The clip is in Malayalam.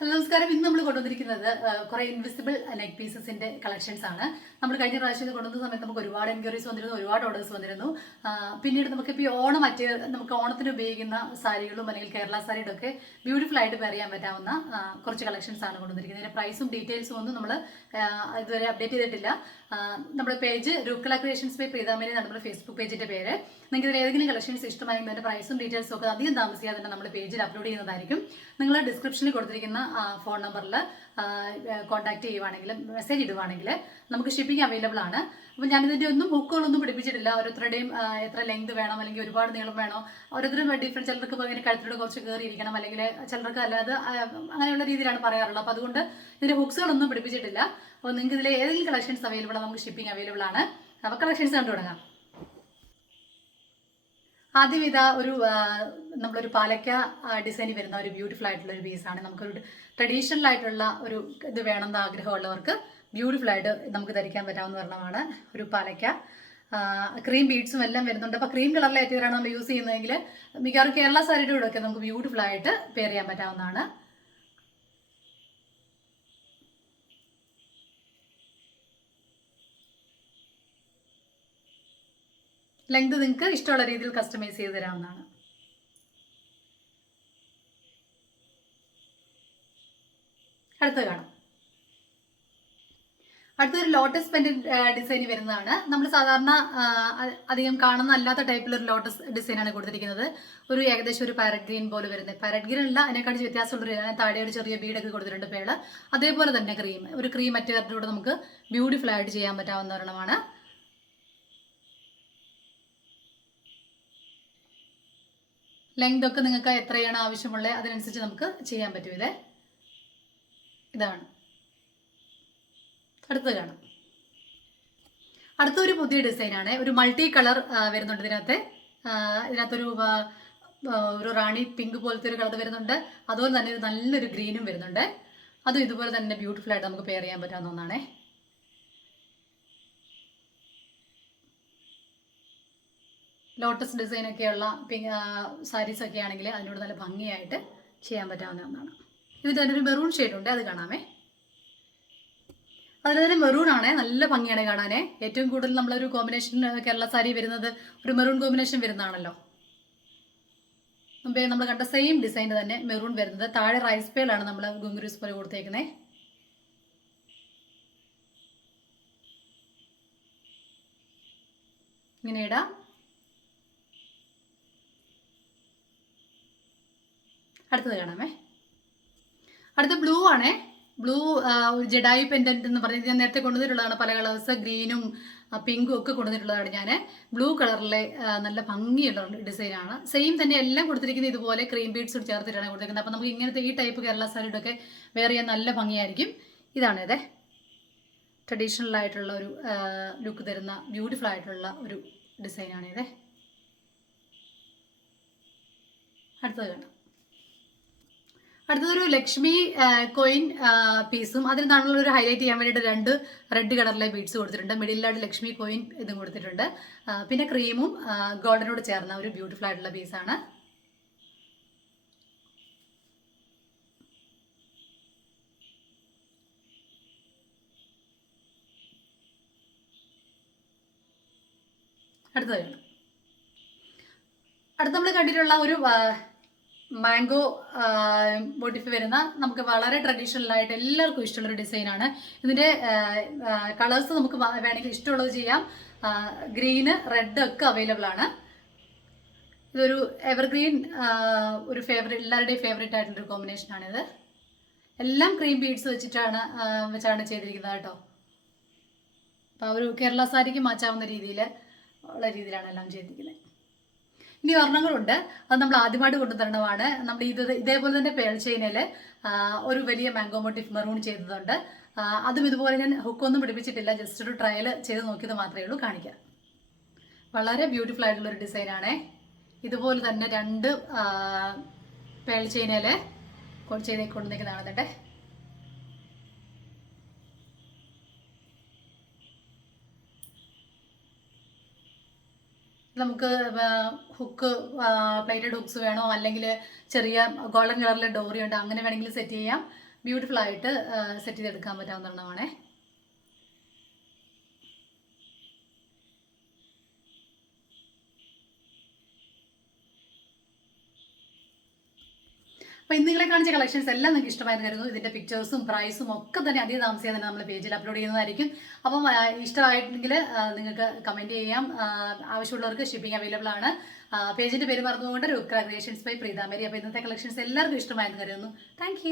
ഹലോ നമസ്കാരം. ഇന്ന് നമ്മൾ കൊണ്ടുവന്നിരിക്കുന്നത് കുറെ ഇൻവിസിബിൾ നെക്ക് പീസസിന്റെ കളക്ഷൻസ് ആണ്. നമ്മൾ കഴിഞ്ഞ പ്രാവശ്യം ഇത് കൊണ്ടുവന്ന സമയത്ത് നമുക്ക് ഒരുപാട് എൻക്വയറീസ് വന്നിരുന്നു, ഒരുപാട് ഓർഡേഴ്സ് വന്നിരുന്നു. പിന്നീട് നമുക്കിപ്പോൾ ഈ ഓണം നമുക്ക് ഓണത്തിന് ഉപയോഗിക്കുന്ന സാരികളും അല്ലെങ്കിൽ കേരള സാരിയുടെ ഒക്കെ ബ്യൂട്ടിഫുൾ ആയിട്ട് വെയർ ചെയ്യാൻ പറ്റാവുന്ന കുറച്ച് കളക്ഷൻസ് ആണ് കൊണ്ടുവന്നിരിക്കുന്നത്. ഇതിന്റെ പ്രൈസും ഡീറ്റെയിൽസും ഒന്നും നമ്മൾ ഇതുവരെ അപ്ഡേറ്റ് ചെയ്തിട്ടില്ല. നമ്മുടെ പേജ് രൂപകല ക്രിയേഷൻസ് ബൈ പ്രീതാമേനി എന്നാണ് നമ്മുടെ ഫേസ്ബുക്ക് പേജിന്റെ പേര്. നിങ്ങൾക്ക് ഇതിൽ ഏതെങ്കിലും കളക്ഷൻസ് ഇഷ്ടമായെങ്കിൽ അതിന്റെ പ്രൈസും ഡീറ്റെയിൽസും ഒക്കെ അധികം താമസിയാതെ തന്നെ നമ്മുടെ പേജിൽ അപ്ലോഡ് ചെയ്യുന്നതായിരിക്കും. നിങ്ങൾ ഡിസ്ക്രിപ്ഷനിൽ കൊടുത്തിരിക്കുന്ന ഫോൺ നമ്പറിൽ കോൺടാക്ട് ചെയ്യുവാണെങ്കിൽ, മെസ്സേജ് ഇടുവാണെങ്കിൽ നമുക്ക് ഷിപ്പിംഗ് അവൈലബിൾ ആണ്. അപ്പോൾ ഞാനിതിൻ്റെ ഒന്നും ബുക്കുകളൊന്നും പിടിപ്പിച്ചിട്ടില്ല. ഓരോരുത്തരുടെയും എത്ര ലെങ്ത് വേണം, അല്ലെങ്കിൽ ഒരുപാട് നീളം വേണോ, ഓരോരുത്തരും ഡിഫറെൻറ്റ്. ചിലർക്ക് ഇങ്ങനെ കഴുത്തിലൂടെ കുറച്ച് കയറിയിരിക്കണം, അല്ലെങ്കിൽ ചിലർക്ക് അല്ലാതെ അങ്ങനെയുള്ള രീതിയിലാണ് പറയാറുള്ളത്. അപ്പോൾ അതുകൊണ്ട് ഇതിൻ്റെ ബുക്സുകളൊന്നും പിടിപ്പിച്ചിട്ടില്ല. അപ്പോൾ നിങ്ങൾക്ക് ഇതിൽ ഏതെങ്കിലും കളക്ഷൻസ് അവൈലബിൾ ആണ്, നമുക്ക് ഷിപ്പിംഗ് അവൈലബിൾ ആണ്. അപ്പോൾ കളക്ഷൻസ് കണ്ടു തുടങ്ങാം. ആദ്യം ഇതാ നമ്മളൊരു പാലക്ക ഡിസൈനിൽ വരുന്ന ഒരു ബ്യൂട്ടിഫുൾ ആയിട്ടുള്ള ഒരു പീസാണ്. നമുക്കൊരു ട്രഡീഷണൽ ആയിട്ടുള്ള ഒരു ഇത് വേണമെന്ന് ആഗ്രഹമുള്ളവർക്ക് ബ്യൂട്ടിഫുൾ ആയിട്ട് നമുക്ക് ധരിക്കാൻ പറ്റാവുന്ന ഒരെണ്ണമാണ് ഒരു പാലക്ക. ക്രീം ബീഡ്സും എല്ലാം വരുന്നുണ്ട്. അപ്പോൾ ക്രീം കളറിലെ ഏറ്റവും നമ്മൾ യൂസ് ചെയ്യുന്നതെങ്കിൽ മിക്കവാറും കേരള സാരിയുടെ കൂടെ ഒക്കെ നമുക്ക് ബ്യൂട്ടിഫുൾ ആയിട്ട് പെയർ ചെയ്യാൻ പറ്റാവുന്നതാണ്. ലെങ്ത് നിങ്ങൾക്ക് ഇഷ്ടമുള്ള രീതിയിൽ കസ്റ്റമൈസ് ചെയ്ത് തരാവുന്നതാണ്. അടുത്തത് കാണാം. അടുത്തൊരു ലോട്ടസ് പെൻഡന്റ് ഡിസൈൻ വരുന്നതാണ്. നമ്മൾ സാധാരണ അധികം കാണുന്ന അല്ലാത്ത ടൈപ്പിലൊരു ലോട്ടസ് ഡിസൈനാണ് കൊടുത്തിരിക്കുന്നത്. ഏകദേശം ഒരു പാരറ്റ് ഗ്രീൻ പോലെ വരുന്നത്. പാരറ്റ് ഗ്രീൻ അല്ല, അതിനെക്കാട്ടി വ്യത്യാസമുള്ളൊരു താഴെ ഒരു ചെറിയ ബീഡൊക്കെ കൊടുത്തിട്ടുണ്ട് പേള്. അതേപോലെ തന്നെ ഒരു ക്രീം മറ്റേറിലൂടെ നമുക്ക് ബ്യൂട്ടിഫുൾ ആയിട്ട് ചെയ്യാൻ പറ്റാവുന്ന ഒരെണ്ണമാണ്. ലെങ്ത് ഒക്കെ നിങ്ങൾക്ക് എത്രയാണ് ആവശ്യമുള്ളത് അതിനനുസരിച്ച് നമുക്ക് ചെയ്യാൻ പറ്റും. ഇതാണ്. അടുത്തത് കാണാം. അടുത്തൊരു പുതിയ ഡിസൈനാണ്. ഒരു മൾട്ടി കളർ വരുന്നുണ്ട് ഇതിനകത്തൊരു റാണി പിങ്ക് പോലത്തെ ഒരു കളർ വരുന്നുണ്ട്. അതുപോലെ തന്നെ നല്ലൊരു ഗ്രീനും വരുന്നുണ്ട്. അതും ഇതുപോലെ തന്നെ ബ്യൂട്ടിഫുൾ ആയിട്ട് നമുക്ക് പെയർ ചെയ്യാൻ പറ്റാവുന്ന ഒന്നാണ്. ലോട്ടസ് ഡിസൈനൊക്കെയുള്ള സാരീസ് ഒക്കെ ആണെങ്കിൽ അതിനോട് നല്ല ഭംഗിയായിട്ട് ചെയ്യാൻ പറ്റാവുന്ന ഒന്നാണ്. ഇതിൽ തന്നെ ഒരു മെറൂൺ ഷെയ്ഡുണ്ട്, അത് കാണാമേ. അതിൽ തന്നെ മെറൂൺ ആണ്, നല്ല ഭംഗിയാണ് കാണാനേ. ഏറ്റവും കൂടുതൽ നമ്മളൊരു കോമ്പിനേഷൻ കേരള സാരി വരുന്നത് ഒരു മെറൂൺ കോമ്പിനേഷൻ വരുന്നതാണല്ലോ. മുമ്പേ നമ്മൾ കണ്ട സെയിം ഡിസൈൻ തന്നെ മെറൂൺ വരുന്നത്. താഴെ റൈസ് പേളാണ് നമ്മൾ ഗുങ്കുരൂസ് പോലെ കൊടുത്തേക്കുന്നത്. ഇങ്ങനെ ഇടാം. അടുത്തത് കാണാമേ. അടുത്ത ബ്ലൂ ആണേ. ബ്ലൂ ജഡായു പെൻഡന്റ് എന്ന് പറഞ്ഞത് ഞാൻ നേരത്തെ കൊണ്ടുവന്നിട്ടുള്ളതാണ്. പല കളേഴ്സ്, ഗ്രീനും പിങ്കും ഒക്കെ കൊണ്ടുവന്നിട്ടുള്ളതാണ് ഞാൻ. ബ്ലൂ കളറിലെ നല്ല ഭംഗിയുള്ള ഡിസൈനാണ്. സെയിം തന്നെ എല്ലാം കൊടുത്തിരിക്കുന്നത് ഇതുപോലെ ക്രീം ബീഡ്സ് ചേർത്തിട്ടാണ് കൊടുത്തിരിക്കുന്നത്. അപ്പോൾ നമുക്ക് ഇങ്ങനത്തെ ഈ ടൈപ്പ് കേരള സാരിയുടെ ഒക്കെ വെയർ ചെയ്യാൻ നല്ല ഭംഗിയായിരിക്കും. ഇതാണ് ട്രഡീഷണൽ ആയിട്ടുള്ള ഒരു ലുക്ക് തരുന്ന ബ്യൂട്ടിഫുൾ ആയിട്ടുള്ള ഒരു ഡിസൈനാണ് അടുത്തത് കാണാം. അടുത്തതൊരു ലക്ഷ്മി കോയിൻ പീസും അതിൽ നിന്നുള്ള ഒരു ഹൈലൈറ്റ് ചെയ്യാൻ വേണ്ടിയിട്ട് 2 റെഡ് കളറിലെ ബീഡ്സ് കൊടുത്തിട്ടുണ്ട്. മിഡിലായിട്ട് ലക്ഷ്മി കോയിൻ ഇതും കൊടുത്തിട്ടുണ്ട്. പിന്നെ ക്രീമും ഗോൾഡനോട് ചേർന്ന ഒരു ബ്യൂട്ടിഫുൾ ആയിട്ടുള്ള പീസാണ്. അടുത്തത് കാണാം. അടുത്ത നമ്മൾ കണ്ടിട്ടുള്ള ഒരു മാംഗോ മോട്ടിഫ് വരുന്ന നമുക്ക് വളരെ ട്രഡീഷണൽ ആയിട്ട് എല്ലാവർക്കും ഇഷ്ടമുള്ളൊരു ഡിസൈനാണ്. ഇതിൻ്റെ കളേഴ്സ് നമുക്ക് വേണമെങ്കിൽ ഇഷ്ടമുള്ളത് ചെയ്യാം. ഗ്രീന്, റെഡ് ഒക്കെ അവൈലബിൾ ആണ്. ഇതൊരു എവർഗ്രീൻ ഒരു എല്ലാവരുടെയും ഫേവറേറ്റ് ആയിട്ടുള്ളൊരു കോമ്പിനേഷനാണിത്. എല്ലാം ക്രീം ബീഡ്സ് വെച്ചാണ് ചെയ്തിരിക്കുന്നത് കേട്ടോ. അപ്പോൾ ഒരു കേരള സാരിക്ക് മാറ്റാവുന്ന രീതിയിലാണ് എല്ലാം ചെയ്തിരിക്കുന്നത്. ഇനി വർണ്ണങ്ങളുണ്ട്, അത് നമ്മൾ ആദ്യമായിട്ട് കൊണ്ടുതരണമാണ്. നമ്മൾ ഇതേപോലെ തന്നെ പേൾ ചെയിനിൽ ഒരു വലിയ മാംഗോ മോട്ടീഫ് മെറൂൺ ചെയ്തതുണ്ട്. അതും ഇതുപോലെ ഞാൻ ഹുക്കൊന്നും പിടിപ്പിച്ചിട്ടില്ല, ജസ്റ്റ് ഒരു ട്രയൽ ചെയ്ത് നോക്കിയത് മാത്രമേ ഉള്ളൂ. കാണിക്കാം. വളരെ ബ്യൂട്ടിഫുൾ ആയിട്ടുള്ളൊരു ഡിസൈനാണേ. ഇതുപോലെ തന്നെ 2 പേൾ ചെയിനിൽ കൊണ്ടുവന്നിരിക്കുന്നതാണ്. നമുക്ക് ഹുക്ക് പ്ലേറ്റഡ് ഹുക്സ് വേണോ, അല്ലെങ്കിൽ ചെറിയ ഗോൾഡൻ കളറിലെ ഡോറി ഉണ്ട്, അങ്ങനെ വേണമെങ്കിൽ സെറ്റ് ചെയ്യാം. ബ്യൂട്ടിഫുൾ ആയിട്ട് സെറ്റ് ചെയ്തെടുക്കാൻ പറ്റാവുന്നതാണേ. അപ്പോൾ ഇന്ന് നിങ്ങളെ കാണിച്ച കളക്ഷൻസ് എല്ലാം നിങ്ങൾക്ക് ഇഷ്ടമായെന്ന് കരുതുന്നു. ഇതിൻ്റെ പിക്ചേഴ്സും പ്രൈസും ഒക്കെ തന്നെ അധികം താമസിയാതെ തന്നെ നമ്മൾ പേജിൽ അപ്ലോഡ് ചെയ്യുന്നതായിരിക്കും. അപ്പം ഇഷ്ടമായിട്ടുണ്ടെങ്കിൽ നിങ്ങൾക്ക് കമൻറ്റ് ചെയ്യാം. ആവശ്യമുള്ളവർക്ക് ഷിപ്പിംഗ് അവൈലബിൾ ആണ്. പേജിൻ്റെ പേര് പറഞ്ഞുകൊണ്ട് രുക്ര ക്രിയേഷൻസ് ബൈ പ്രീതാമേരി. അപ്പോൾ ഇന്നത്തെ കളക്ഷൻസ് എല്ലാവർക്കും ഇഷ്ടമായെന്ന് കരുതുന്നു. താങ്ക്